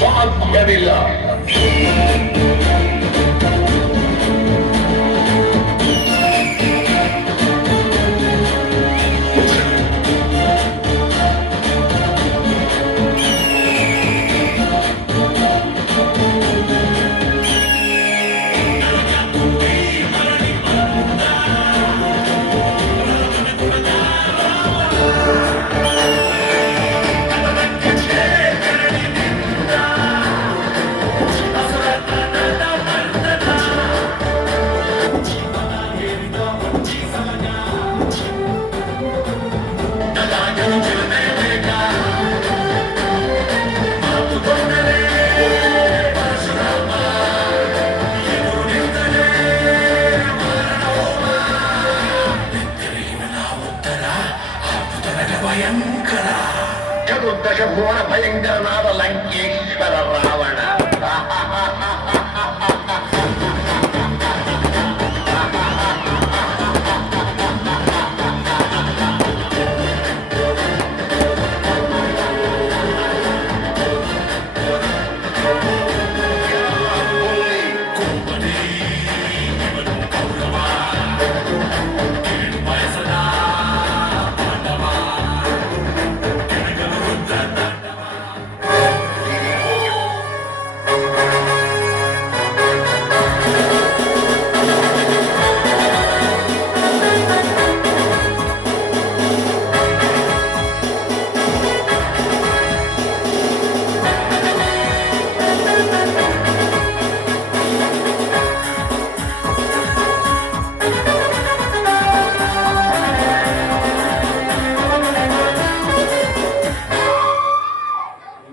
ಸಾಧ್ಯವಿಲ್ಲ. ಚತುರ್ದಶಭುವನ ಭಯಂಕರನಾದ ಲಂಕೇಶ್ವರ ರಾವಣ.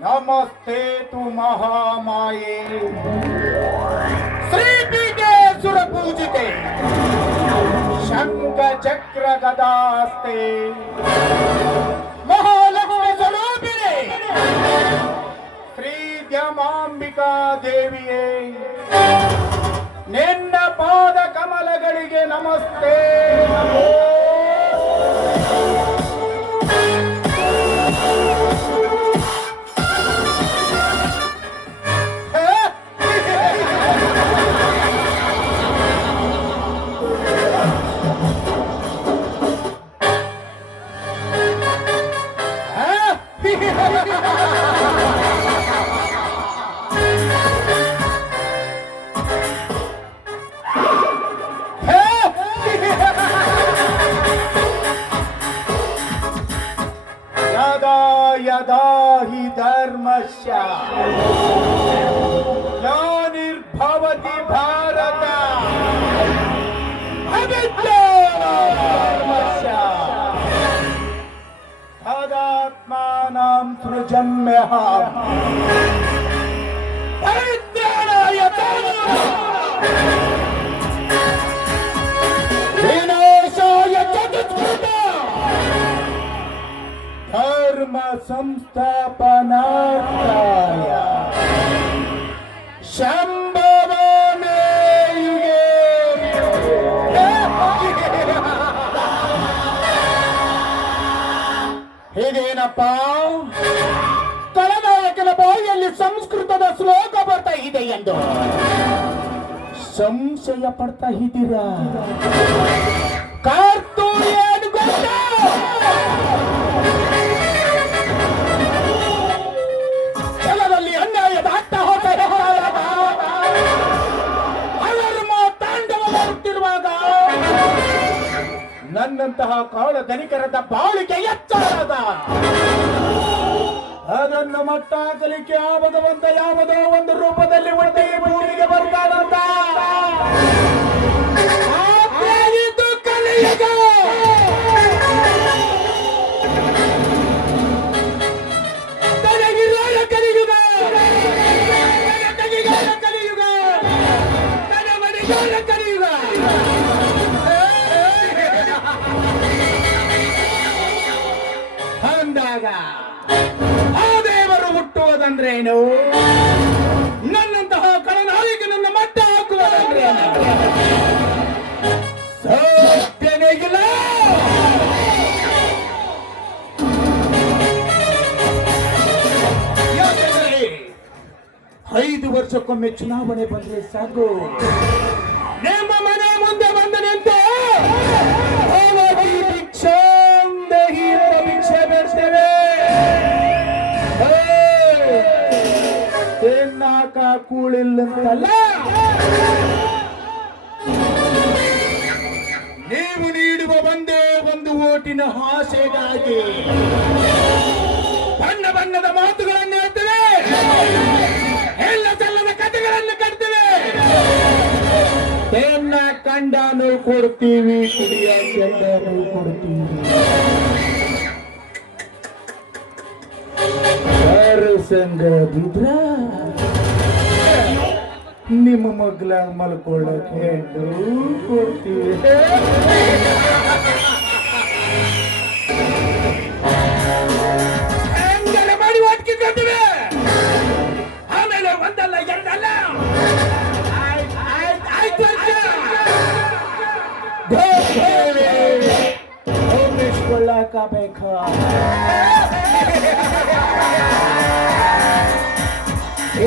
ನಮಸ್ತೆ ತು ಮಹಾಮಾಯೆ ಶ್ರೀಪೀಠೇಶ್ವರ ಪೂಜಿತೆ ಶಂಖ ಚಕ್ರ ಗದಾಸ್ತೆ ಮಹಾಲಕ್ಷ್ಮಿ ಸ್ವರೂಪಿಣೆ ಶ್ರೀ ದ್ಯಮಾಂಬಿಕಾ ದೇವಿಯೇ ನಿನ್ನ ಪಾದ ಕಮಲಗಳಿಗೆ ನಮಸ್ತೆ. ಯದಾ ಹಿ ಧರ್ಮಸ್ಯ ಗ್ಲಾನಿರ್ಭವತಿ ಭಾರತ ಧರ್ಮಸ್ಯ ತದಾತ್ಮಾನಾಂ ಸೃಜಮ್ಯಹಂ ಪರಿತ್ರಾಣಾಯ ವಿನಾಶಾಯ ಚತುಷ್ಕೃತ ಧರ್ಮ ಸಂಸ್ಥಾಪನಾರ್ಥಾಯ ಶಂಭವಾಮಿ ಯುಗೇ. ಹೀಗೇನಪ್ಪ, ಕಳನಾಯಕನ ಬಾಯಿಯಲ್ಲಿ ಸಂಸ್ಕೃತದ ಶ್ಲೋಕ ಬರ್ತಾ ಇದೆ ಎಂದು ಸಂಶಯ ಪಡ್ತಾ ಇದ್ದೀರಾ? ಕಾರ್ಟೂನ್ ಗೊತ್ತಾ? ಜಲದಲ್ಲಿ ಅನ್ಯಾಯದ ಅಟ್ಟಹಾಸ ಅಧರ್ಮ ತಾಂಡವ ಮಾಡುತ್ತಿರುವಾಗ ನನ್ನಂತಹ ಕಾಳ ಧನಿಕರದ ಬಾಳಿಕೆ ಎಚ್ಚರದ ಅದನ್ನು ಮಟ್ಟಾಕಲಿಕ್ಕೆ ಆ ಭಗವಂತ ಯಾವುದೋ ಒಂದು ರೂಪದಲ್ಲಿ ಒಳ್ಳೆ ಭೂಮಿಗೆ ಬರ್ತಾನಂತ. ಇದು ಕಲಿಯುಗ. ಕಲಿಯುಗ ಕಲಿಯುಗ ಕಲಿಯುಗ. ಅಂದಾಗ ಆ ದೇವರು ಹುಟ್ಟುವುದಂದ್ರೇನು? ನನ್ನಂತಹ ಕಳನಾಲಿಗೆ ನನ್ನ ಮಟ್ಟ ಹಾಕುವ ಸಾಧ್ಯನೇ ಇಲ್ಲ. ಯಾಕಂದ್ರೆ 5 ವರ್ಷಕ್ಕೊಮ್ಮೆ ಚುನಾವಣೆ ಬಂದ್ರೆ ಸಾಕು, ನಿಮ್ಮ ಮನೆ ಮುಂದೆ ಬಂದು ನಿಂತು ಭಿಕ್ಷಾಂದೇಹಿ ಅಂತ ಭಿಕ್ಷೆ ಬೇಡ್ತೇವೆ. ತಿನ್ನಾಕ ಕೂಳಿಲ್ಲಂತಲ್ಲ, ನೀವು ನೀಡುವ ಒಂದೇ ಒಂದು ಓಟಿನ ಆಸೆಗಾಗಿ ಬಣ್ಣ ಬಣ್ಣದ ಮಾತುಗಳನ್ನು ಹೇಳ್ತೇವೆ, ಎಲ್ಲ ಸಲ್ಲದ ಕಥೆಗಳನ್ನು ಕಟ್ತೇವೆ. ತೆನ್ನ ಕಂಡನು ಕೊಡ್ತೀವಿ, ಕುಡಿಯ ಕೆಂಡನು ಕೊಡ್ತೀವಿ. ಸಂಗ ಬಿದ್ರ ನಿಮ್ಮ ಮಗ್ಲ ಮಲ್ಕೊಳ್ಳಕ್ ಹೆಣ್ಣು ಕೊಡ್ತೀವಿ. ಮಾಡಿ ಒಟ್ಕಿದ್ದೀವಿ. ಆಮೇಲೆ ಒಂದಲ್ಲ ಎರಡಲ್ಲ ಕೊಳ್ಳಾಕಬೇಕ.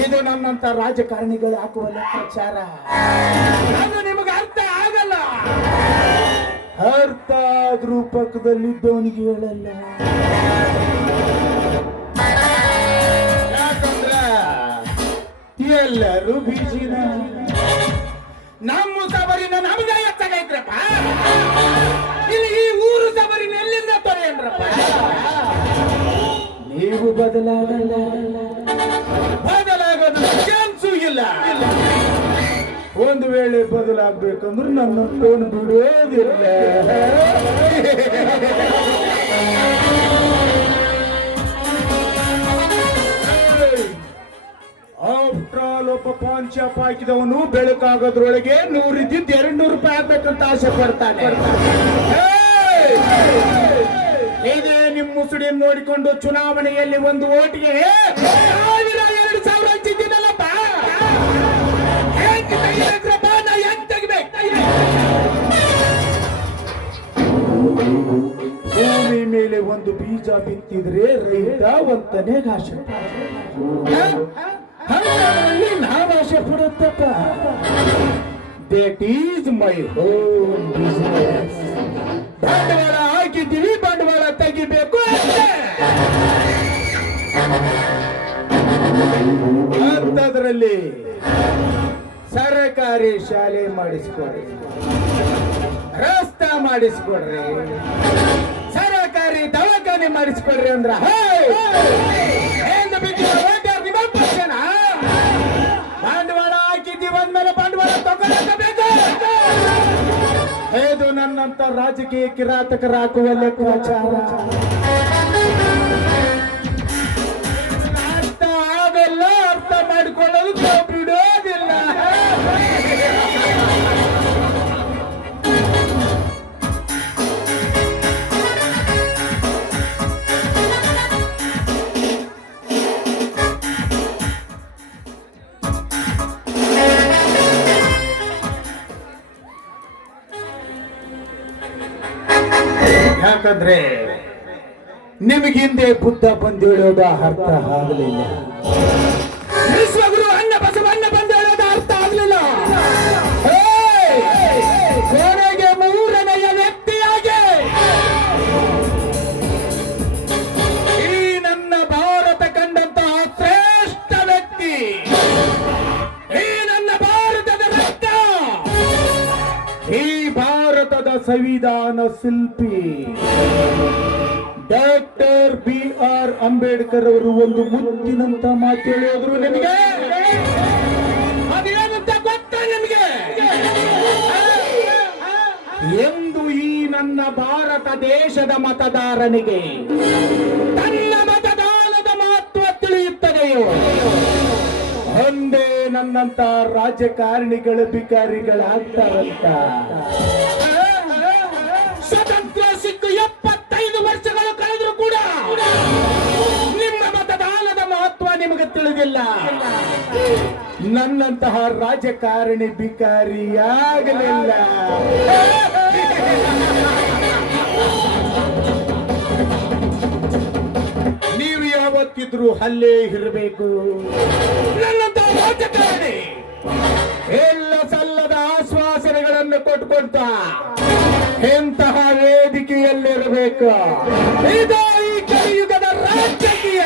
ಇದು ನನ್ನಂತ ರಾಜಕಾರಣಿಗಳು ಹಾಕುವ ಲೆಕ್ಕಾಚಾರ. ಅದು ನಿಮಗೆ ಅರ್ಥ ಆಗಲ್ಲ. ಅರ್ಥ ಆದ್ರೂ ಪಕ್ಕದಲ್ಲಿದ್ದವನಿಗೆ ಹೇಳಲ್ಲ. ಯಾಕಂದ್ರ ಎಲ್ಲರೂ ಬೀಜಿನ ನಮ್ಮ ಸಬರಿನ ನಮಗೆ ಎತ್ತಾಗೈತ್ರಪ್ಪ. ಇಲ್ಲಿ ಈ ಊರು ಸಬರಿನ ಎಲ್ಲಿಂದ ತೊರೆಯನ್ರಪ್ಪ. ನೀವು ಬದಲಾಗಲ್ಲ, ಬದಲಾಗೋದು ಚಾನ್ಸು ಇಲ್ಲ. ಒಂದು ವೇಳೆ ಬದಲಾಗಬೇಕಂದ್ರೆ ನನ್ನ ಫೋನ್ ಬಿಡೋದಿಲ್ಲ. ಆಫ್ಟರ್ ಆಲ್ ಒಬ್ಬ ಪಾನ್ ಶಾಪ್ ಹಾಕಿದವನು ಬೆಳಕಾಗೋದ್ರೊಳಗೆ 100 ಇದ್ದಿದ್ದು 200 ರೂಪಾಯಿ ಆಗ್ಬೇಕಂತ ಆಸೆ ಪಡ್ತಾನೆ. ಇದೇ ನಿಮ್ಮ ಮುಸುಡಿಯನ್ನು ನೋಡಿಕೊಂಡು ಚುನಾವಣೆಯಲ್ಲಿ ಒಂದು ಓಟಿಗೆ 1000-2000 ಹಚ್ಚಿದ್ದೀನಲ್ಲಪ್ಪ. ಭೂಮಿ ಮೇಲೆ ಒಂದು ಬೀಜ ಬಿತ್ತಿದ್ರೆ ರೈತ ಒಂದನೇ ಆಸೆ, ನಾವು ಆಸೆ ಪಡುತ್ತಪ್ಪ. That is my home business. ಬಂಡವಾಳ ಹಾಕಿದ್ದೀವಿ, ಬಂಡವಾಳ ತೆಗಿಬೇಕು ಅಷ್ಟೇ. ಅಂಥದ್ರಲ್ಲಿ ಸರ್ಕಾರಿ ಶಾಲೆ ಮಾಡಿಸ್ಕೊಡ್ರಿ, ರಸ್ತೆ ಮಾಡಿಸ್ಕೊಡ್ರಿ, ಸರ್ಕಾರಿ ದವಾಖಾನೆ ಮಾಡಿಸ್ಕೊಡ್ರಿ ಅಂದ್ರ ಬಂಡವಾಳ ಹಾಕಿದ್ದೀವಿ ಅಂದ್ಮೇಲೆ ಬಂಡವಾಳ ತಗೊಳ್ಳಬೇಕು. ಇದು ನನ್ನಂತ ರಾಜಕೀಯ ಕಿರಾತಕರ ಹಾಕುವ ಲೆಕ್ಕಾಚಾರ. ಅರ್ಥ ಆಗಲ್ಲ, ಅರ್ಥ ಮಾಡಿಕೊಳ್ಳಲು ಬಿಡೋದಿಲ್ಲ. ಯಾಕಂದ್ರೆ ನಿಮಗಿಂದೆ ಬುದ್ಧ ಬಂದು ಹೇಳೋದು ಅರ್ಥ ಆಗಲಿಲ್ಲ. ವಿಶ್ವಗುರು ಅಣ್ಣ ಬಸವಣ್ಣ ಬಂದು ಹೇಳೋದು ಅರ್ಥ ಆಗಲಿಲ್ಲ. ಕೊನೆಗೆ 3ನೆಯ ವ್ಯಕ್ತಿಯಾಗಿ ಈ ನನ್ನ ಭಾರತ ಕಂಡಂತಹ ಶ್ರೇಷ್ಠ ವ್ಯಕ್ತಿ, ಈ ನನ್ನ ಭಾರತದ ರತ್ನ, ಈ ಭಾರತದ ಸಂವಿಧಾನ ಶಿಲ್ಪಿ ಡಾಕ್ಟರ್ BR ಅಂಬೇಡ್ಕರ್ ಅವರು ಒಂದು ಮುತ್ತಿನಂತ ಮಾತು ಹೇಳಿದ್ರು. ನಿಮಗೆ ಅದೇನಂತ ಗೊತ್ತಾ? ನಿಮಗೆ ಎಂದು ಈ ನನ್ನ ಭಾರತ ದೇಶದ ಮತದಾರನಿಗೆ ತನ್ನ ಮತದಾನದ ಮಹತ್ವ ತಿಳಿಯುತ್ತದೆಯೋ ಒಂದೇ ನನ್ನಂತ ರಾಜಕಾರಣಿಗಳು ಬಿಕಾರಿಗಳಾಗ್ತಾರಂತ. ಸ್ವತಂತ್ರ ಸಿಕ್ಕು 75 ವರ್ಷಗಳು ಕಳೆದ್ರು ಕೂಡ ನಿಮ್ಮ ಮತದಾನದ ಮಹತ್ವ ನಿಮಗೆ ತಿಳಿದಿಲ್ಲ. ಆಗುವುದಿಲ್ಲ. ನನ್ನಂತಹ ರಾಜಕಾರಣಿ ಬಿಕಾರಿಯಾಗಲಿಲ್ಲ. ನೀವು ಯಾವತ್ತಿದ್ರು ಅಲ್ಲೇ ಇರಬೇಕು. ನನ್ನಂತಹ ರಾಜಕಾರಣಿ ಎಲ್ಲ ಸಲ್ಲದ ಆಶ್ವಾಸನೆಗಳನ್ನು ಕೊಟ್ಕೊಂತ ಎಂತಹ ವೇದಿಕೆಯಲ್ಲಿರಬೇಕು. ಇದು ಈ ಕಲಿಯುಗದ ರಾಜಕೀಯ.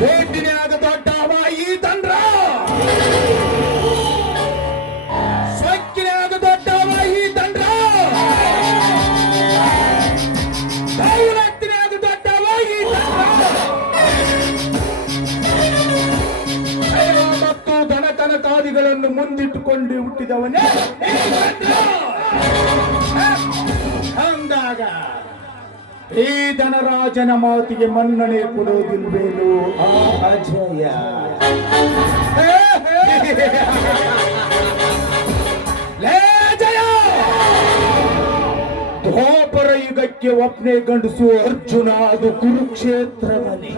ಬೇಟಿನ್ಯಾಗ ದೊಡ್ಡವ ಈ ತಂದ್ರ, ಸ್ವಕ್ಕಿನ್ಯಾಗ ದೊಡ್ಡವ ಈ ತಂದ್ರ, ದೌಲತ್ತಿನ್ಯಾಗ ದೊಡ್ಡವ ಈ ತಂದ್ರ, ಮತ್ತು ದನಕನಕಾದಿಗಳನ್ನು ಮುಂದಿಟ್ಟುಕೊಂಡು ಹುಟ್ಟಿದವನೇ ಈ ತಂದ್ರ. ಅಂದಾಗ ಈ ಧನರಾಜನ ಮಾತಿಗೆ ಮನ್ನಣೆ ಕೊಡೋದಿಲ್ವೇನು ಆ ಅಜಯ? ಲೇ ಜಯ, ದ್ವಾಪರ ಯುಗಕ್ಕೆ ಒಬ್ಬನೇ ಗಂಡಸು ಅರ್ಜುನ, ಅದು ಕುರುಕ್ಷೇತ್ರದಲ್ಲಿ.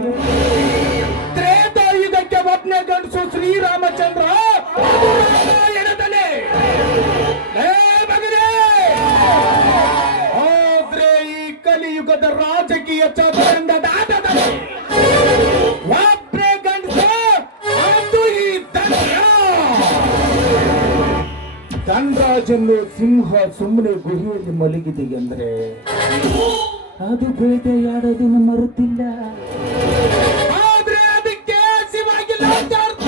ತ್ರೇತಾಯುಗಕ್ಕೆ ಒಬ್ಬನೇ ಗಂಡಸು ಶ್ರೀರಾಮಚಂದ್ರ, ಅದು ರಾಮಾಯಣದಲ್ಲಿ. ಕಲಿಯುಗದ ರಾಜಕೀಯ ಚದುರಂಗದ ಆಟದಲ್ಲಿ ಒಬ್ಬರೇ ಗಂಡಸು, ಅದು ಈ ಧನರಾಜನ್ನು ಸಿಂಹ ಸುಮ್ಮನೆ ಗುಹೆಯಲ್ಲಿ ಮಲಗಿದೆ ಅಂದ್ರೆ ಅದು ಬೇಟೆಯಾಡೋದನ್ನು ಮರುತ್ತಿಲ್ಲ. ಆದ್ರೆ ಅದಕ್ಕೆ ಶಿವಾಗಿಲ್ಲ ಅಂತ ಅರ್ಥ.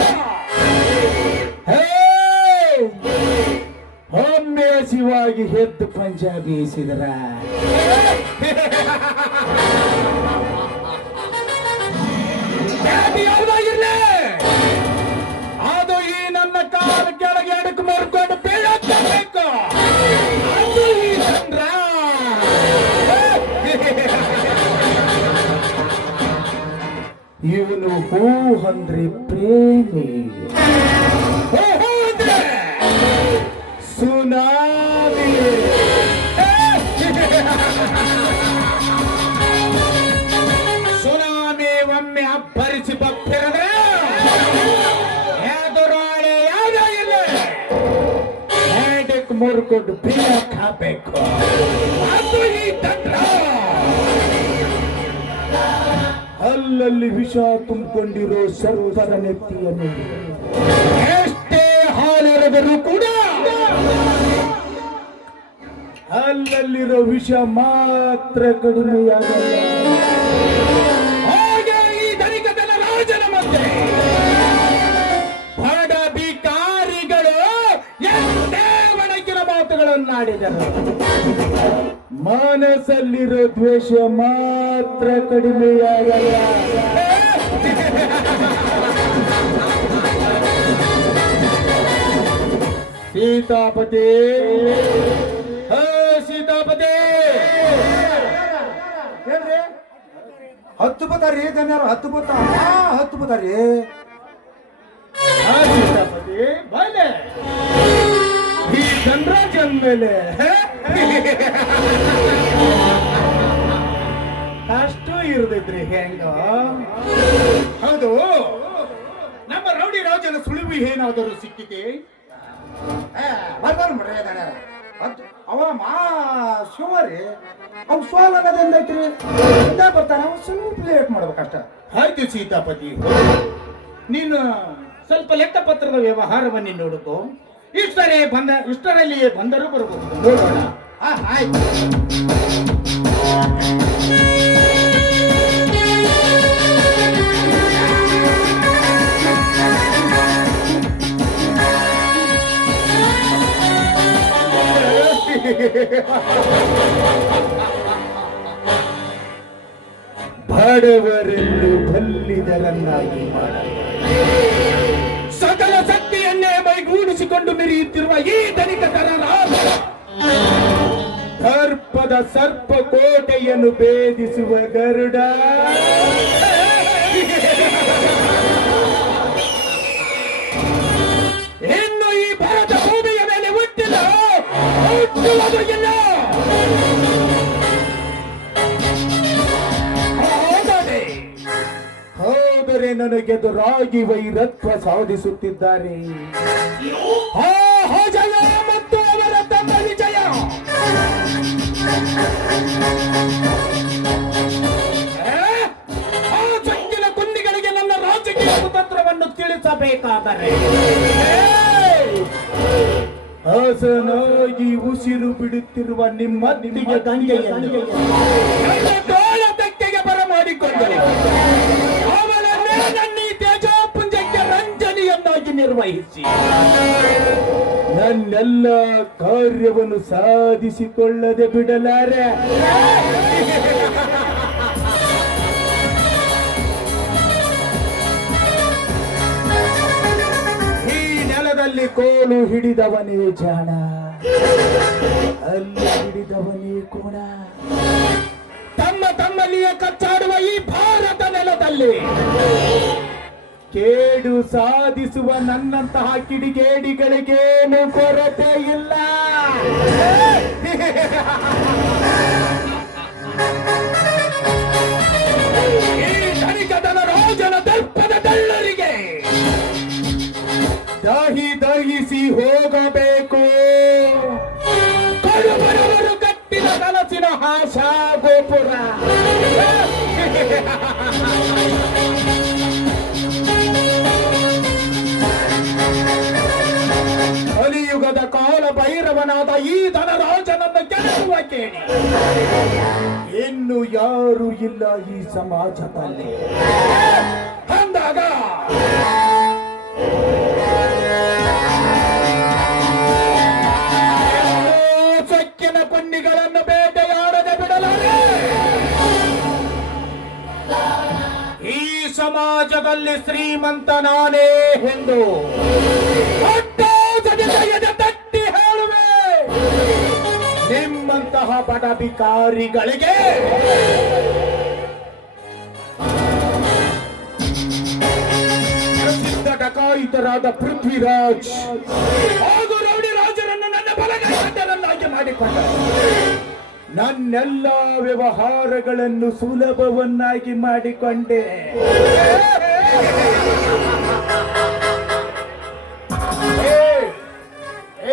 ಒಮ್ಮೆ ಶಿವಾಗಿ ಹೆದ್ದು ಪಂಜಾಬಿ ಎಸಿದರ ಅದು ಈ ನನ್ನ ಕಾಲ ಕೆಳಗೆ ಎಡಕ್ಕೆ ಮರ್ಕೊಂಡು ಬೀಳಬೇಕು. ಅದು ಈ ಚಂದ್ರ. ಇವನು ಹೂ ಅಂದ್ರೆ ಪ್ರೇಮಿ, ಹೂ ಅಂದ್ರೆ ಸುನಾಮಿ. ಸುನಾಮಿ ಒಮ್ಮೆ ಅಬ್ಬರಿಸಿ ಬಪ್ಪಿರದ್ರೆ ಎದುರಾಳಿ ಯಾವುದೋ ಇಲ್ಲ, ಹೆಡಕ್ಕೆ ಮುರ್ಕೊಂಡು ಬೀಳಕ್ ಹಾಕಬೇಕು. ಅದು ಈ ತಂತ್ರ. ಅಲ್ಲಲ್ಲಿ ವಿಷ ತುಂಬಿಕೊಂಡಿರೋ ಸರ್ವರ ನೆತ್ತಿಯನ್ನು ಎಷ್ಟೇ ಹಾಲೆರೆದರೂ ಕೂಡ ಅಲ್ಲಲ್ಲಿರೋ ವಿಷ ಮಾತ್ರ ಕಡಿಮೆಯಾಗಲ್ಲ. ಹಾಗೆ ಈ ಧನಿಕತನ ರಾಜನ ಮಧ್ಯೆ ಬಡ ಬಿಕಾರಿಗಳು ಎಷ್ಟೇ ಒಣಗಿನ ಮಾತುಗಳನ್ನಾಡಿದರು, ಮನಸ್ಸಲ್ಲಿರೋ ದ್ವೇಷ ಮಾತ್ರ ಕಡಿಮೆಯಾಗಲ್ಲ. ಸೀತಾಪತಿ, ಸೀತಾಪತಿ ಹೇಳ್ರಿ, 10 ಬತ್ತಾರಿ ಗಣ್ಯರು, 10 ಬತ್ತಾರಿ. ಸೀತಾಪತಿ ಬಲೆ ಈ ಧನರಾಜನ್ ಮೇಲೆ ಅಷ್ಟು ಇರದಿದ್ರಿ ಹೆಂಗ? ಹೌದು, ನಮ್ಮ ರೌಡಿ ರಾಜನ ಸುಳಿವು ಏನಾದರೂ ಸಿಕ್ಕಿದೆ? ಬರ್ಬಾರ ಮಾಡ್ರಿ ಗಣ್ಯರ. ಅವ ಮಾ ಶಿವರಿ ಅವ್ ಸೋಲ್ ಅನ್ನೋದ್ ಐತ್ರಿ, ಹಿಂದೆ ಬರ್ತಾನೆ, ಅವ್ ಸ್ವಲ್ಪ ಲೇಟ್ ಮಾಡ್ಬೇಕಷ್ಟ. ಆಯ್ತು ಸೀತಾಪತಿ, ನೀನು ಸ್ವಲ್ಪ ಲೆಕ್ಕಪತ್ರದ ವ್ಯವಹಾರವನ್ನೇ ನೋಡುಕೋ. ಇಷ್ಟರಲ್ಲಿಯೇ ಬಂದರೂ ಬರಬಹುದು, ನೋಡೋಣ. ಆಯ್ತು. ಬಡವರೆಂದು ಬಲ್ಲಿದರನ್ನಾಗಿ ಮಾಡಲು ಸಕಲ ಶಕ್ತಿಯನ್ನೇ ಮೈಗೂಡಿಸಿಕೊಂಡು ಮೆರೆಯುತ್ತಿರುವ ಈ ಧನಿಕತರ ರಾಜ ದರ್ಪದ ಸರ್ಪ ಕೋಟೆಯನ್ನು ಭೇದಿಸುವ ಗರುಡ. ಇನ್ನು ಈ ಭಾರತ ಭೂಮಿಯ ಮೇಲೆ ಹುಟ್ಟಿಲ್ಲ, ಹುಟ್ಟುವುದು ಇಲ್ಲ. ನನಗೆದುರಾಗಿ ವೈರತ್ವ ಸಾಧಿಸುತ್ತಿದ್ದಾರೆ. ಜಯ ಮತ್ತು ಅವರ ತಮ್ಮ ವಿಜಯ. ಆ ಚಕ್ಕಿನ ಕುಂದಿಗಳಿಗೆ ನನ್ನ ರಾಜಕೀಯ ಕುತಂತ್ರವನ್ನು ತಿಳಿಸಬೇಕಾದರೆ ಹಸನಾಗಿ ಉಸಿರು ಬಿಡುತ್ತಿರುವ ನಿಮ್ಮತ್ತಿಗೆ ಗಂಗೆಯನ್ನು ತೆಕ್ಕೆಗೆ ಬರಮಾಡಿಕೊಂಡು ಅವಳನ್ನೇ ನನ್ನ ಈ ತೇಜೋಪುಂಜಕ್ಕೆ ರಂಜನಿಯನ್ನಾಗಿ ನಿರ್ವಹಿಸಿ ನನ್ನೆಲ್ಲ ಕಾರ್ಯವನ್ನು ಸಾಧಿಸಿಕೊಳ್ಳದೆ ಬಿಡಲಾರೆ. ಅಲ್ಲಿ ಕೋಲು ಹಿಡಿದವನೇ ಜಾಣ, ಅಲ್ಲಿ ಹಿಡಿದವನೇ ಕೋಣ. ತಮ್ಮಲ್ಲಿಯೇ ಕಚ್ಚಾಡುವ ಈ ಭಾರತ ನೆಲದಲ್ಲಿ ಕೇಡು ಸಾಧಿಸುವ ನನ್ನಂತಹ ಕಿಡಿಗೇಡಿಗಳಿಗೇನು ಕೊರತೆ ಇಲ್ಲ. ಈ ಧನಿಕತನ ರಾಜನ ದರ್ಪದ ದಳ್ಳರಿಗೆ ದಹಿಸಿ ಹೋಗಬೇಕು. ಕಡುಬಡವರು ಕಟ್ಟಿದ ಕನಸಿನ ಆಶಾ ಗೋಪುರ ಕಲಿಯುಗದ ಕಾಲ ಭೈರವನಾದ ಈ ಧನರಾಜನನ್ನು ಕೆಳಗುವ ಕೇಳಿ ಇನ್ನು ಯಾರು ಇಲ್ಲ ಈ ಸಮಾಜದಲ್ಲಿ. ಅಂದಾಗ ಚಕ್ಕಿನ ಕುನ್ನಿಗಳನ್ನು ಬೇಟೆಯಾಡದೆ ಬಿಡಲಾರೆ. ಈ ಸಮಾಜದಲ್ಲಿ ಶ್ರೀಮಂತ ನಾನೇ ಎಂದು ತಟ್ಟಿ ಹೇಳುವೆ. ನಿಮ್ಮಂತಹ ಬಡ ಬಿಕಾರಿಗಳಿಗೆ ಪ್ರಸಿದ್ಧ ಡಕಾಯಿತರಾದ ಪೃಥ್ವಿರಾಜ್ ಹಾಗೂ ರೌಡಿ ರಾಜರನ್ನು ನನ್ನ ಬಲಗೈಯನ್ನಾಗಿ ಮಾಡಿಕೊಂಡ ನನ್ನೆಲ್ಲ ವ್ಯವಹಾರಗಳನ್ನು ಸುಲಭವನ್ನಾಗಿ ಮಾಡಿಕೊಂಡೆ.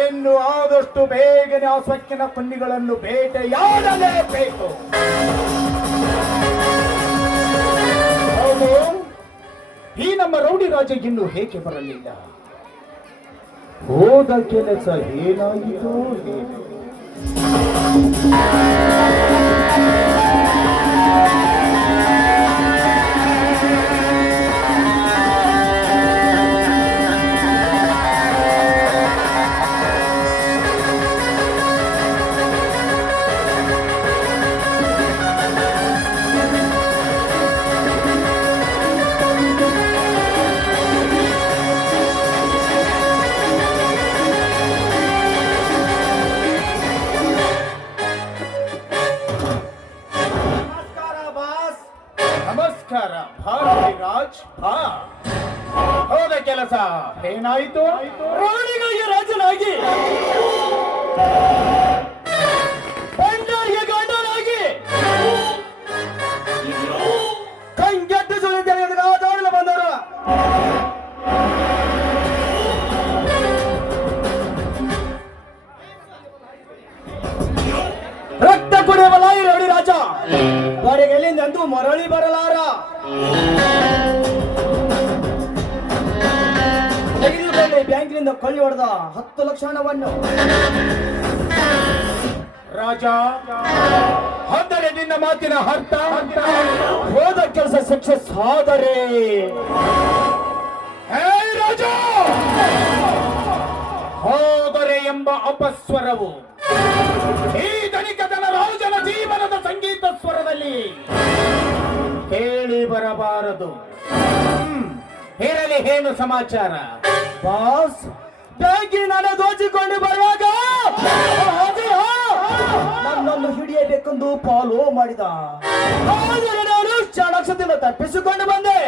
ಇನ್ನು ಆದಷ್ಟು ಬೇಗನೆ ಆ ಸೊಕ್ಕಿನ ಕುನ್ನಿಗಳನ್ನು ಬೇಟೆಯಾಡಲೇಬೇಕು. ಹೌದು, ಈ ನಮ್ಮ ರೌಡಿ ರಾಜ ಇನ್ನು ಹೇಗೆ ಬರಲಿಲ್ಲ? ಹೋದ ಕೆಲಸ ಏನಾಯಿತು? ನಮಸ್ಕಾರ ಭಾರತಿರಾಜ್. ಹೋದ ಕೆಲಸ ಏನಾಯಿತು? ರಾಣಿಗಾಗಿ ರಾಜನಾಗಿ, ಪಂಡರಿಗೆ ಗಂಡನಾಗಿ, ಕಂಗೆಟ್ಟು ಸುಳಿದರೆ ಆಡಲು ಬಂದರು. ರಕ್ತ ಕುಡಿಯುವಲ್ಲ ಈ ರೌಡಿ ರಾಜ, ಎಲ್ಲಿಂದಂತೂ ಮರಳಿ ಬರಲಾರ. ತೆಗೆದುಕೊಳ್ಳಿ ಬ್ಯಾಂಕಿನಿಂದ ಕೊಳ್ಳಿ ಹೊಡೆದ 10 ಲಕ್ಷ ಹಣವನ್ನು. ರಾಜ, ಅಂದರೆ ನಿನ್ನ ಮಾತಿನ ಅರ್ಥ ಹೋದ ಕೆಲಸ ಸಕ್ಸಸ್ ಆದರೆ ರಾಜ ಹೋದರೆ ಎಂಬ ಅಪಸ್ವರವು ಈ ಧನಿಕತನ ರಾಜನ ಜೀವನದ ಸಂಗೀತ ಸ್ವರದಲ್ಲಿ ಕೇಳಿ ಬರಬಾರದು. ಇರಲಿ, ಏನು ಸಮಾಚಾರ? ಬಾಸ್, ಬ್ಯಾಂಕಿ ನಾನು ದೋಚಿಕೊಂಡು ಬರುವಾಗ ನನ್ನನ್ನು ಹಿಡಿಯಬೇಕೆಂದು ಫಾಲೋ ಮಾಡಿದ. ಆದರೆ ನಾನು ಚಾಣಾಕ್ಷದಿಂದ ತಪ್ಪಿಸಿಕೊಂಡು ಬಂದೆ.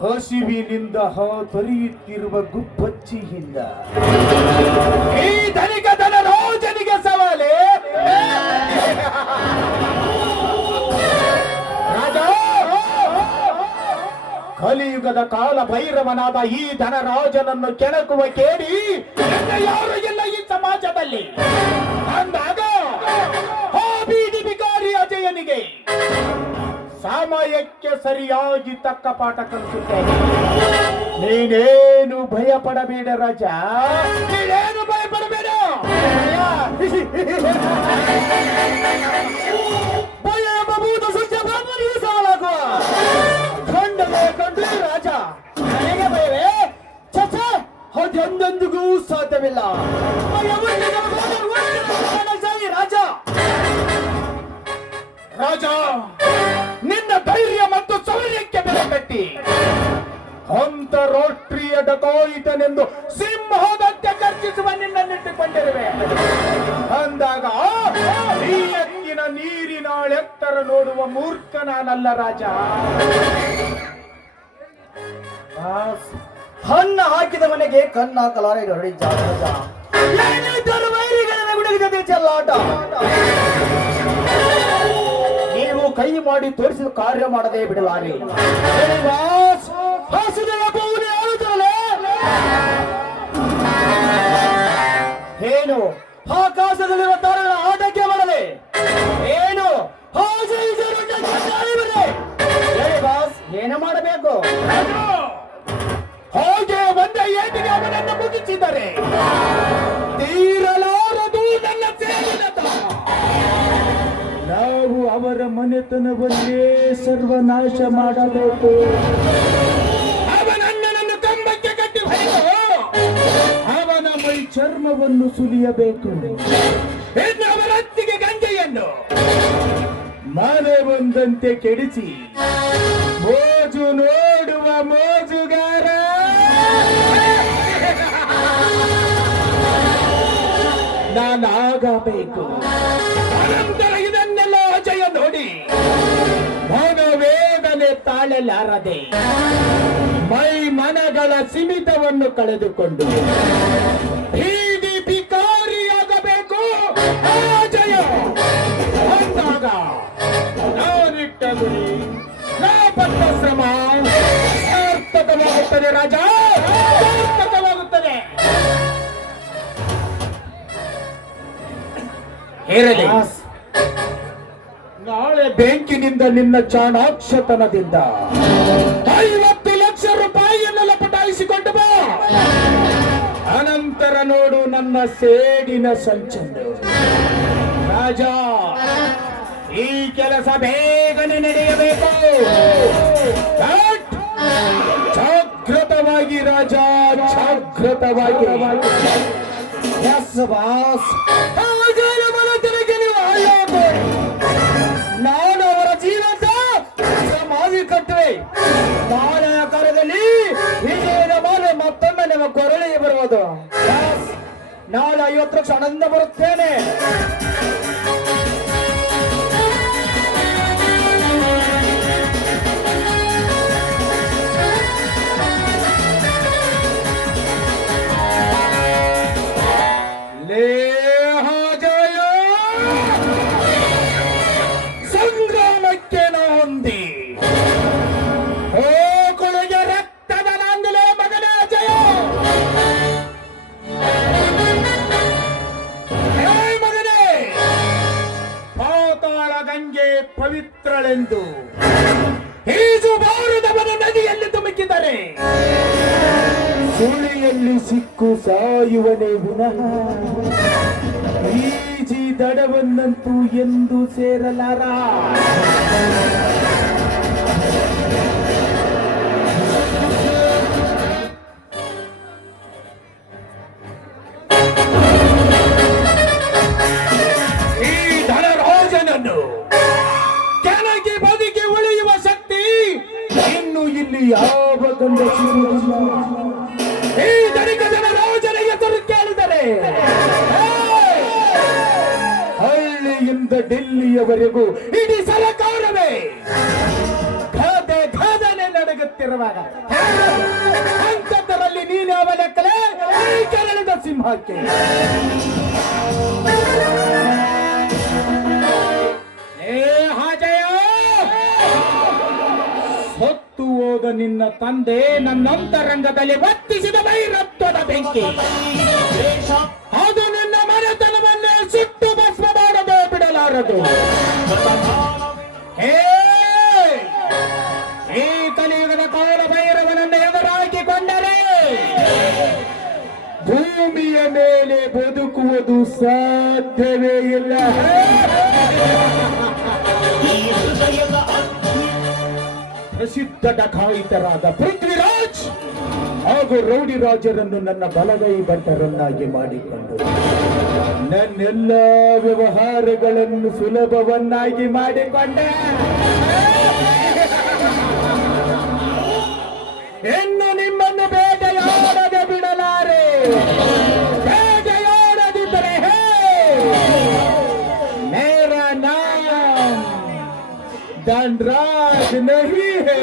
ಹಸಿವಿನಿಂದ ತೊರೆಯುತ್ತಿರುವ ಗುಬ್ಬಚ್ಚಿಯಿಂದ ಈ ಧನಿಕತನ ರಾಜನಿಗೆ ಸವಾಲೆ. ಕಲಿಯುಗದ ಕಾಲ ಭೈರವನಾದ ಈ ಧನರಾಜನನ್ನು ಕೆಣಕುವ ಕೇಳಿ ಯಾರು ಇಲ್ಲ ಈ ಸಮಾಜದಲ್ಲಿ ಅಂದಾಗ ಆ ಬೀದಿ ಬಿಕಾರಿ ಅಜಯನಿಗೆ ಸಮಯಕ್ಕೆ ಸರಿಯಾಗಿ ತಕ್ಕ ಪಾಠ ಕಲಿಸುತ್ತೇನೆ. ನೀನೇನು ಭಯ ಪಡಬೇಡ ರಾಜ, ನೀನೇನು ಭಯ ಪಡಬೇಡ. ಭಯ ಎಂಬುದು ಸುತ್ತ ಬ್ರಹ್ಮನಿಗೆ ಸಾಲಾಗುವ ಖಂಡನೆ ಕಂಡು ರಾಜ ನನಗೆ ಭಯವೇ? ಚಚ, ಅದೆಂದೆಂದಿಗೂ ಸಾಧ್ಯವಿಲ್ಲ. ರಾಜ ರಾಜ ನಿನ್ನ ಧೈರ್ಯ ಮತ್ತು ಶೌರ್ಯಕ್ಕೆ ಬೆಲೆ ಕಟ್ಟಿ ಅಂತಾರಾಷ್ಟ್ರೀಯ ಡಕಾಯಿತನೆಂದು ಸಿಂಹದಂತೆ ಗರ್ಜಿಸುವ ನಿನ್ನನ್ನಿಟ್ಟುಕೊಂಡಿರುವೆ ಅಂದಾಗ ಈ ಎತ್ತಿನ ನೀರಿನಾಳೆತ್ತರ ನೋಡುವ ಮೂರ್ಖ ನಾನಲ್ಲ ರಾಜ. ಹಣ್ಣ ಹಾಕಿದ ಮನೆಗೆ ಕಣ್ಣು ಹಾಕಲಾರೆ ವೈರಿಗಳ ಗುಡುಗಿದ ಚೆಲ್ಲಾಟ. ನೀವು ಕೈ ಮಾಡಿ ತೋರಿಸಿದ ಕಾರ್ಯ ಮಾಡದೆ ಬಿಡಲಾರೆ. ಏನು ಆಕಾಶದಲ್ಲಿರುವ ತಾರಗಳ ಆಟಕ್ಕೆ ಬರಲಿ? ಏನು ಏನು ಮಾಡಬೇಕು? ಹಾಗೆ ಒಂದ ಏಟಿಗೆ ಅವನನ್ನು ಮುಗಿಸಿದರೆ ತೀರಲಾರದು ನನ್ನ ಸೇವನತ. ನಾವು ಅವರ ಮನೆತನವನ್ನೇ ಸರ್ವನಾಶ ಮಾಡಬೇಕು. ಅವನನ್ನು ಕಂಬಕ್ಕೆ ಕಟ್ಟಿ ಹೊಡೆದು ಅವನ ಮೈ ಚರ್ಮವನ್ನು ಸುಲಿಯಬೇಕು. ಇನ್ನು ಅವರ ಹತ್ತಿಗೆ ಗಂಗೆಯನ್ನು ಮನೆ ಬಂದಂತೆ ಕೆಡಿಸಿ ಮೋಜು ನೋಡುವ ಮೋಜುಗಾರ ನಾನಾಗಬೇಕು. ಅನಂತರ ಇದನ್ನೆಲ್ಲ ಅಜಯ ನೋಡಿ ಮನೋವೇದನೆ ತಾಳಲಾರದೆ ಮೈ ಮನಗಳ ಸಿಮಿತವನ್ನು ಕಳೆದುಕೊಂಡು ಬೀದಿ ಬಿಕಾರಿಯಾಗಬೇಕು ಅಜಯ ಅಂದಾಗ ನಾನಿಟ್ಟ ಗುರಿ ನಾ ಪಟ್ಟ ಶ್ರಮ ಸಾರ್ಥಕವಾಗುತ್ತದೆ ರಾಜ, ಸಾರ್ಥಕವಾಗುತ್ತದೆ. ಇರಲಿ, ನಾಳೆ ಬ್ಯಾಂಕಿನಿಂದ ನಿನ್ನ ಚಾಣಾಕ್ಷತನದಿಂದ 50 ಲಕ್ಷ ರೂಪಾಯಿಯನ್ನು ಲಪಟಾಯಿಸಿಕೊಂಡು ಬಾ. ಅನಂತರ ನೋಡು ನನ್ನ ಸೇಡಿನ ಸಂಚನ್ನು. ರಾಜ, ಈ ಕೆಲಸ ಬೇಗನೆ ನಡೆಯಬೇಕು. ಜಾಗೃತವಾಗಿ ರಾಜ, ಜಾಗೃತವಾಗಿ. ನಾನು ಅವರ ಜೀವಂತ ಸಮಾಧಿ ಕಟ್ಟುವೆ. ನಾಳೆಯ ಕಾಲದಲ್ಲಿ ಹೀಗೆ ಮಾಲೆ ಮತ್ತೊಮ್ಮೆ ನಿಮ್ಮ ಕೊರಳಿಗೆ ಬರುವುದು. ನಾಳೆ 50 ಲಕ್ಷ ಹಣದಿಂದ ಬರುತ್ತೇನೆ. ಸಂಗ್ರಾಮಕ್ಕೆ ಹೊಂದಿ ಹೋಗುಳಿಗೆ ರಕ್ತದ ನಾಂದಲೇ ಮಗನೇ ಅಜಯ. ಮಗನೇ, ಪಾತಾಳ ಗಂಗೆ ಪವಿತ್ರಳೆಂದು ಈಜು ಬಾರದವನ ನದಿಯಲ್ಲಿ ಧುಮುಕಿದರೆ ಸುಳಿಯಲ್ಲಿ ಸಿಕ್ಕು ಸಾಯುವನೇ ವಿನಃ ಈಜಿ ದಡವನ್ನಂತೂ ಎಂದು ಸೇರಲಾರ. ಈ ಧನರಾಜನನ್ನು ಕೆಳಗೆ ಬದುಕಿ ಉಳಿಯುವ ಶಕ್ತಿ ಇನ್ನು ಇಲ್ಲಿ ಯಾವ ಗಂಡಸಿರುವುದಿಲ್ಲ. ಈ ಧನಿಕ ಧನರಾಜನ ಹೆಸರು ಕೇಳಿದರೆ ಹಳ್ಳಿಯಿಂದ ಡೆಲ್ಲಿಯವರೆಗೂ ಇಡೀ ಸರ್ಕಾರವೇ ಘದನೆ ನಡಗುತ್ತಿರುವಾಗ ಅಂಥದ್ದರಲ್ಲಿ ನೀನು ಅವಲೆಕ್ಕಲೇ ಈ ಕೆರಳಿದ ಸಿಂಹಕ್ಕೆ. ಹಾಜಯ, ಹೊತ್ತು ಹೋದ ನಿನ್ನ ತಂದೆ ನನ್ನಂತರಂಗದಲ್ಲಿ ಹೊತ್ತಿಸಿದ ವೈರತ್ವದ ಬೆಂಕಿ ಅದು ನಿನ್ನ ಮನೆತನವನ್ನೇ ಸುಟ್ಟು ಭಸ್ಮ ಮಾಡದೆ ಬಿಡಲಾರದು. ಹೇ, ಈ ಕಲಿಯುಗದ ಕಾಲ ಭೈರವನನ್ನು ಎದುರಾಗಿಕೊಂಡರೆ ಭೂಮಿಯ ಮೇಲೆ ಬದುಕುವುದು ಸಾಧ್ಯವೇ ಇಲ್ಲ. ಪ್ರಸಿದ್ಧ ಡಕಾಯಿತರಾದ ಪೃಥ್ವಿರಾಜ್ ಹಾಗೂ ರೌಡಿ ರಾಜರನ್ನು ನನ್ನ ಬಲಗೈ ಬಂಟರನ್ನಾಗಿ ಮಾಡಿಕೊಂಡು ನನ್ನೆಲ್ಲ ವ್ಯವಹಾರಗಳನ್ನು ಸುಲಭವನ್ನಾಗಿ ಮಾಡಿಕೊಂಡೆ. ಇನ್ನು ನಿಮ್ಮನ್ನು ಬೇಟೆಯಾಡದೆ ಬಿಡಲಾರೆ. ಬೇಟೆಯಾಡದಿದ್ದರೆ ಮೇರಾ ನಾಮ್ ಧನ್ರಾಜ್ ನಹಿ ಹೇ.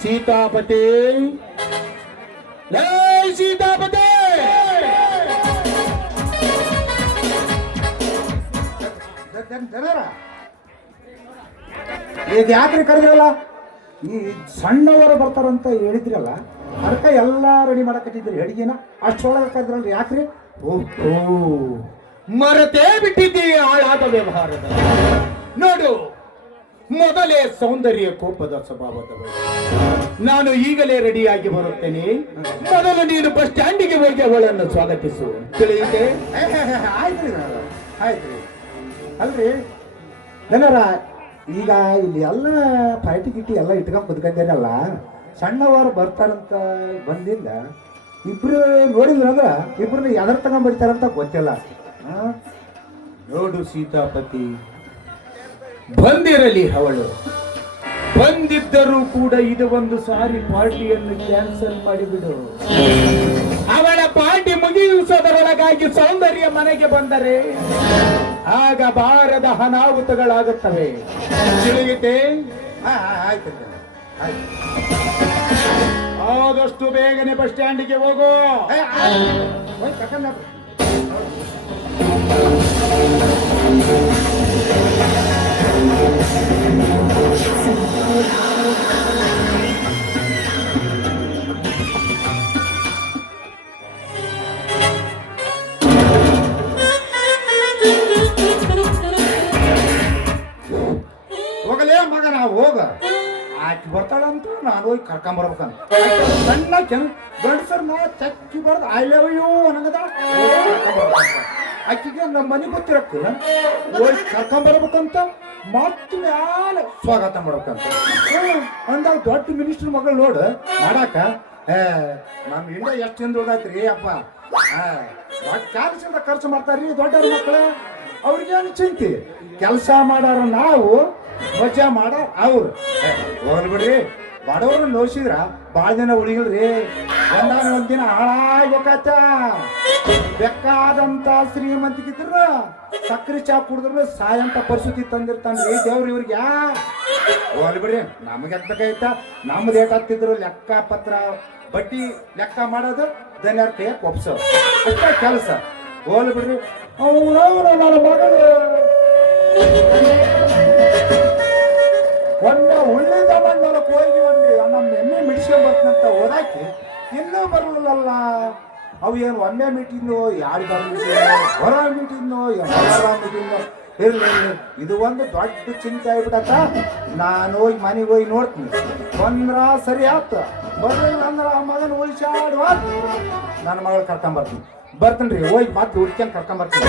ಸೀತಾಪತಿ, ಸೀತಾಪತಿ, ಜನರ ಇದು ಯಾಕ್ರಿ ಕರೆದ್ರಲ್ಲ? ಈ ಸಣ್ಣವರು ಬರ್ತಾರಂತ ಹೇಳಿದ್ರಲ್ಲ, ಅದಕ್ಕೆ ಎಲ್ಲ ರೆಡಿ ಮಾಡಕತ್ತಿದ್ರಿ ಅಡಿಗೆನ. ಅಷ್ಟೊಳಗೆ ಕರೆದ್ರಲ್ರಿ ಯಾಕ್ರಿ? ಓಹೋ, ಮರತೇ ಬಿಟ್ಟಿದ್ದೀಯ ಹಾಳಾದ ವ್ಯವಹಾರದ. ನೋಡು, ಮೊದಲೇ ಸೌಂದರ್ಯ ಕೋಪದ ಸ್ವಭಾವದವರು. ನಾನು ಈಗಲೇ ರೆಡಿಯಾಗಿ ಬರುತ್ತೇನೆ. ಮೊದಲು ನೀನು ಬಸ್ ಸ್ಟ್ಯಾಂಡಿಗೆ ಹೋಗಿ ಅವಳನ್ನು ಸ್ವಾಗತಿಸು, ತಿಳಿಯುತ್ತೆ? ಆಯ್ತ್ರಿ, ಆಯ್ತ್ರಿ. ಅಲ್ರಿ ಜನರ, ಈಗ ಇಲ್ಲಿ ಎಲ್ಲ ಪಾರ್ಟಿ ಗಿಟ್ಟಿ ಎಲ್ಲ ಇಟ್ಕೊಂಡ್ ಬದುಕಂದೇನಲ್ಲ, ಸಣ್ಣವರು ಬರ್ತಾರಂತ ಬಂದಿಂದ ಇಬ್ರು ನೋಡಿದ್ರಂದ್ರ ಇಬ್ರನ್ನ ಎದರ್ ತಗೊಂಡ್ ಬಡಿತಾರಂತ ಗೊತ್ತಿಲ್ಲ. ನೋಡು ಸೀತಾಪತಿ, ಬಂದಿರಲಿ ಅವಳು. ಬಂದಿದ್ದರೂ ಕೂಡ ಇದು ಒಂದು ಸಾರಿ ಪಾರ್ಟಿಯನ್ನು ಕ್ಯಾನ್ಸಲ್ ಮಾಡಿಬಿಡು. ಅವಳ ಪಾರ್ಟಿ ಮುಗಿಸುವುದರೊಳಗಾಗಿ ಸೌಂದರ್ಯ ಮನೆಗೆ ಬಂದರೆ ಆಗ ಬಾರದ ಅನಾಹುತಗಳಾಗುತ್ತವೆ, ತಿಳಿಯುತ್ತೆ? ಆಯ್ತು, ಆದಷ್ಟು ಬೇಗನೆ ಬಸ್ ಸ್ಟ್ಯಾಂಡಿಗೆ ಹೋಗೋ. ಹೋಗಲೇ ಮಗ, ನಾವು ಹೋಗ. ಆಕಿ ಬರ್ತಾಳಂತ ನಾನು ಹೋಗಿ ಕರ್ಕೊಂಬರ್ಬೇಕಂತ. ಸಣ್ಣ ಗಂಡಸರ್ನ ಚಕ್ಕಿ ಬರ್ದು ಐ ಲವ್ ಯು ಅನ್ನಂಗದ ಆಕಿಗೆ ನಮ್ಮ ಮನೆ ಗೊತ್ತಿರಕ್ಕಿಲ್ಲ, ಹೋಗಿ ಕರ್ಕೊಂಬರ್ಬೇಕಂತ ಮತ್ತೆ ಮ್ಯಾಲ ಸ್ವಾಗತ ಮಾಡ್ಬೇಕಂತ. ಅಂದಾಗ ದೊಡ್ಡ ಮಿನಿಸ್ಟರ್ ಮಗಳು ನೋಡು ಮಾಡಾಕ, ನಮ್ಮ ಇಂಡಿಯಾ ಎಷ್ಟು ಚಂದ ಉಳ್ದೈತ್ರಿ ಅಪ್ಪ. ದೊಡ್ಡ ಕೆಲಸದಿಂದ ಖರ್ಚು ಮಾಡ್ತಾರ್ರಿ ದೊಡ್ಡವ್ರ ಮಕ್ಕಳು. ಅವ್ರಿಗೇನು ಚಿಂತೆ, ಕೆಲಸ ಮಾಡಾರ ನಾವು, ಮಜಾ ಮಾಡ ಅವ್ರು. ಹೋಗ್ಲಿ ಬಿಡ್ರಿ, ಬಡವ್ರನ್ನ ನೋಯಿಸಿದ್ರ ಭಾಳ ಜನ ಉಳಿಗಿಲ್ರಿ. ಒಂದಿನ ಹಾಳಾಗ್ಬೇಕಾತ. ಬೇಕಾದಂತ ಶ್ರೀಮಂತಿಗಿದ್ರ ಸಕ್ರಿ ಚಾ ಕುಡಿದ್ರು ಸಾಯಂತ ಪರಿಸ್ಥಿತಿ ತಂದಿರ್ತಾನ್ರಿ ದೇವ್ರ ಇವ್ರಿಗೆ. ಹೋಗ್ಲಿ ಬಿಡ್ರಿ, ನಮಗೆ ಎಕ್ಬೇಕಾಯ್ತ. ನಮ್ದು ಏಟ್ ಹತ್ತಿದ್ರು ಲೆಕ್ಕ ಪತ್ರ ಬಡ್ಡಿ ಲೆಕ್ಕ ಮಾಡೋದು ದನಿಯವ್ರ ಕೈಯ ಕೊಪ್ಸೋ ಅಷ್ಟ ಕೆಲಸ. ಹೋಗ್ಲಿ ಬಿಡ್ರಿ, ಅವನವನ ನನ್ನ ಮಗಳು ಉಳ್ಳಿದ ಮಂಡಲಕ್ಕೆ ಹೋಗಿ ನಮ್ಮ ಎಮ್ಮೆ ಮಿಡಿಸ್ಕೊಂಡ್ ಬರ್ತಂತ ಓದಾಕಿ ಇನ್ನೂ ಬರಲಿಲ್ಲಲ್ಲ. ಅವು ಏನು ಒಂದೇ ಮೀಟಿಂಗು, ಯಾರು ಬರ್ಬಿಟ್ಟಿನೋ, ಹೊರ ಮೀಟಿಂಗೋ, ಹೊರ ಮೀಟಿಂಗೋ ಇರ್ಲಿ. ಇದು ಒಂದು ದೊಡ್ಡ ಚಿಂತೆ ಆಗ್ಬಿಟ್ಟತ್ತ. ನಾನು ಹೋಗಿ ಮನೆಗೆ ಹೋಗಿ ನೋಡ್ತೀನಿ. ಬಂದ್ರ ಸರಿ ಆತ, ಬರ್ಲಿಲ್ಲ ಅಂದ್ರೆ ಆ ಮಗನ ಉಳಿಸಾಡುವ ನನ್ನ ಮಗಳು ಕರ್ಕೊಂಬರ್ತೀನಿ. ಬರ್ತೀನಿ ರೀ, ಹೋಗಿ ಮತ್ತೆ ಹುಡ್ಕ್ಯಂಡ್ ಕರ್ಕೊಂಬರ್ತೀನಿ.